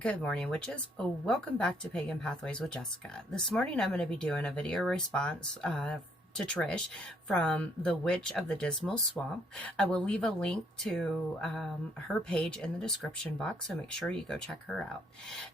Good morning, witches. Welcome back to Pagan Pathways with Jessica. This morning I'm going to be doing a video response to Trish from The Witch of the Dismal Swamp. I will leave a link to her page in the description box, so make sure you go check her out.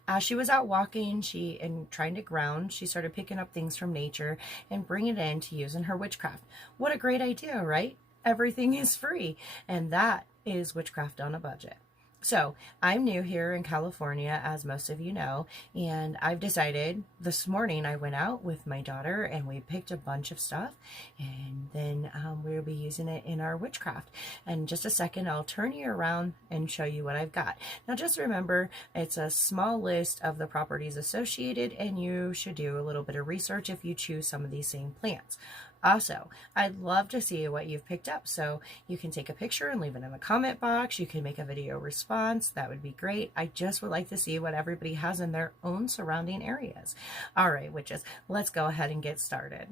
As she was out walking and trying to ground, she started picking up things from nature and bringing it in to use in her witchcraft. What a great idea, right? Everything is free, and that is witchcraft on a budget. So I'm new here in California, as most of you know, and I've decided this morning I went out with my daughter and we picked a bunch of stuff, and then we'll be using it in our witchcraft. And in just a second, I'll turn you around and show you what I've got. Now just remember, it's a small list of the properties associated, and you should do a little bit of research if you choose some of these same plants. Also, I'd love to see what you've picked up, so you can take a picture and leave it in the comment box. You can make a video response. That would be great. I just would like to see what everybody has in their own surrounding areas. All right, witches, let's go ahead and get started.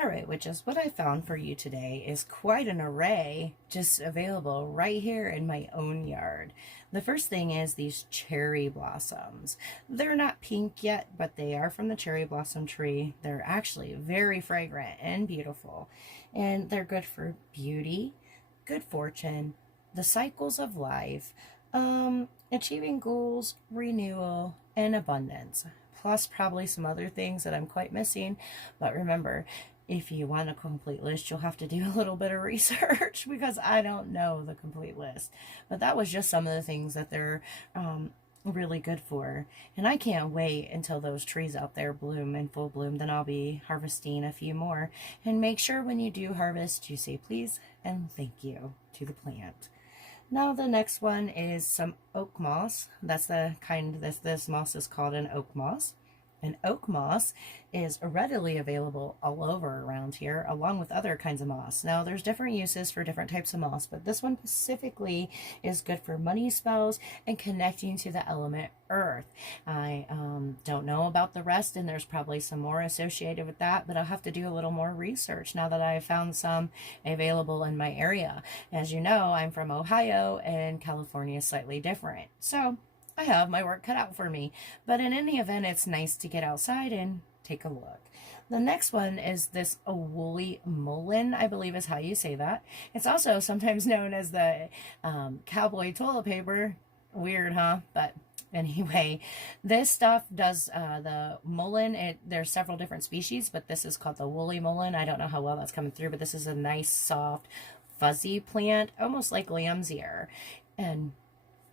All right, witches, what I found for you today is quite an array just available right here in my own yard. The first thing is these cherry blossoms. They're not pink yet, but they are from the cherry blossom tree. They're actually very fragrant and beautiful, and they're good for beauty, good fortune, the cycles of life, achieving goals, renewal, and abundance. Plus probably some other things that I'm quite missing, but remember, if you want a complete list, you'll have to do a little bit of research because I don't know the complete list. But that was just some of the things that they're really good for. And I can't wait until those trees out there bloom in full bloom. Then I'll be harvesting a few more. And make sure when you do harvest, you say please and thank you to the plant. Now the next one is some oak moss. That's the kind this moss is called an oak moss. And oak moss is readily available all over around here, along with other kinds of moss. Now, there's different uses for different types of moss, but this one specifically is good for money spells and connecting to the element earth. I don't know about the rest, and there's probably some more associated with that, but I'll have to do a little more research now that I've found some available in my area. As you know, I'm from Ohio, and California is slightly different. So I have my work cut out for me, but in any event, it's nice to get outside and take a look. The next one is this woolly mullein, I believe is how you say that. It's also sometimes known as the cowboy toilet paper. Weird, huh? But anyway, this stuff does the mullein. There's several different species, but this is called the woolly mullein. I don't know how well that's coming through, but this is a nice, soft, fuzzy plant, almost like lamb's ear. And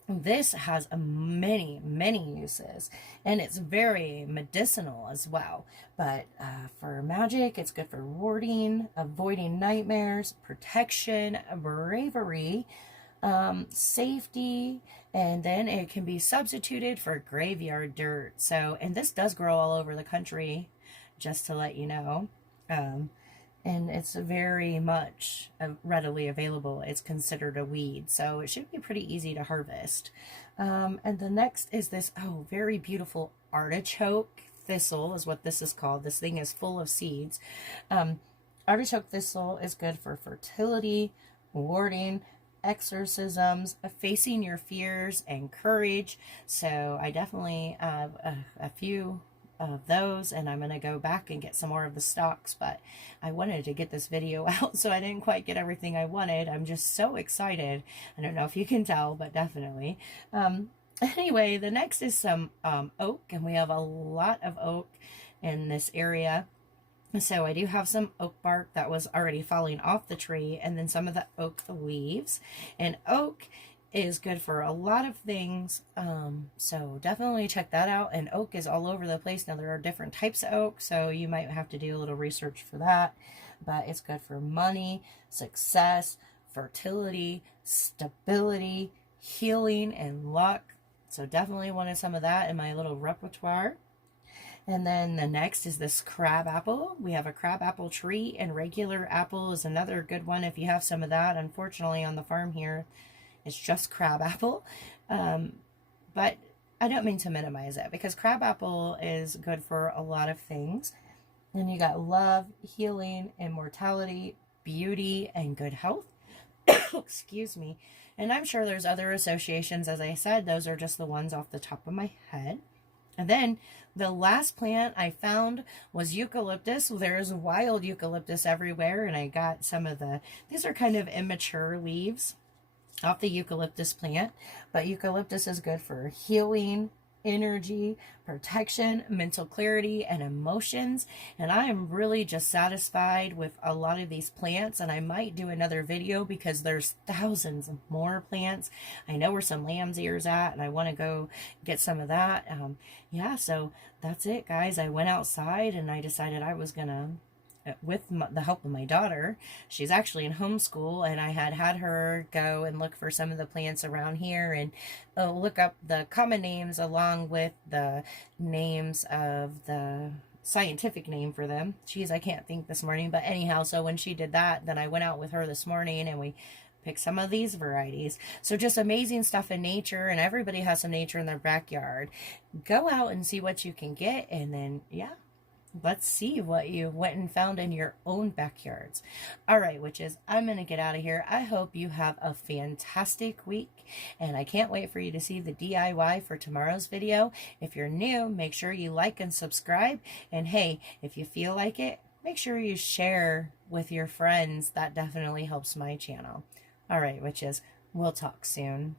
this has many uses, and it's very medicinal as well. But for magic, it's good for warding, avoiding nightmares, protection, bravery, safety, and then it can be substituted for graveyard dirt. So, and this does grow all over the country, just to let you know. And it's very much readily available. It's considered a weed, so it should be pretty easy to harvest. And the next is this, very beautiful artichoke thistle is what this is called. This thing is full of seeds. Artichoke thistle is good for fertility, warding, exorcisms, facing your fears, and courage. So I definitely have a few of those, and I'm going to go back and get some more of the stalks, but I wanted to get this video out, so I didn't quite get everything I wanted. I'm just so excited. I don't know if you can tell, but definitely. Anyway, the next is some oak, and we have a lot of oak in this area. So I do have some oak bark that was already falling off the tree, and then some of the oak leaves. And oak is good for a lot of things, so definitely check that out. And oak is all over the place. Now there are different types of oak, so you might have to do a little research for that, but it's good for money, success, fertility, stability, healing, and luck. So definitely wanted some of that in my little repertoire. And then the next is this crabapple. We have a crabapple tree, and regular apple is another good one if you have some of that. Unfortunately, on the farm here, it's just crabapple, but I don't mean to minimize it, because crabapple is good for a lot of things. Then you got love, healing, immortality, beauty, and good health. Excuse me. And I'm sure there's other associations. As I said, those are just the ones off the top of my head. And then the last plant I found was eucalyptus. There's wild eucalyptus everywhere, and I got some of these are kind of immature leaves off the eucalyptus plant. But eucalyptus is good for healing, energy, protection, mental clarity, and emotions. And I am really just satisfied with a lot of these plants, and I might do another video because there's thousands of more plants. I know where some lamb's ears at, and I want to go get some of that. Yeah, so that's it, guys. I went outside and I decided I was gonna, with the help of my daughter, she's actually in homeschool, and I had her go and look for some of the plants around here and look up the common names along with the names of the scientific name for them. Geez, I can't think this morning, but anyhow, so when she did that, then I went out with her this morning and we picked some of these varieties. So just amazing stuff in nature, and everybody has some nature in their backyard. Go out and see what you can get, and then, yeah, let's see what you went and found in your own backyards. All right, witches, I'm going to get out of here. I hope you have a fantastic week, and I can't wait for you to see the DIY for tomorrow's video. If you're new, make sure you like and subscribe. And hey, if you feel like it, make sure you share with your friends. That definitely helps my channel. All right, witches, we'll talk soon.